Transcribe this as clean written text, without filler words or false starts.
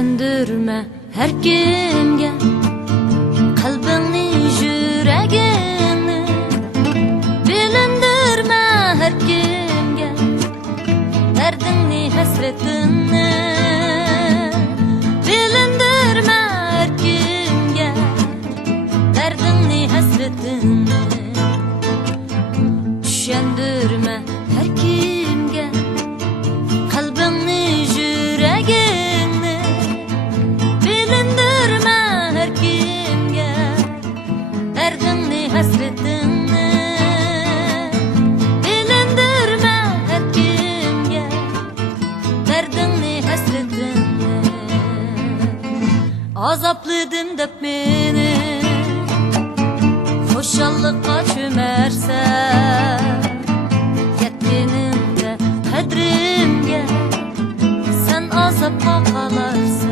Düşendirme her kimge kalbini, yüreğini. Bilindirme her kimge derdini, hasretini. Bilindirme her kimge derdini, hasretini. Düşendirme her kimge kalbini, yüreğini. Bilindirme her kimge derdini, hasretini. Bilindirme her kimge derdini, hasretini. Azaplıydın dep meni hoşallıkka çömerse, yetkinimde kadrimge sen azapka kalarsa.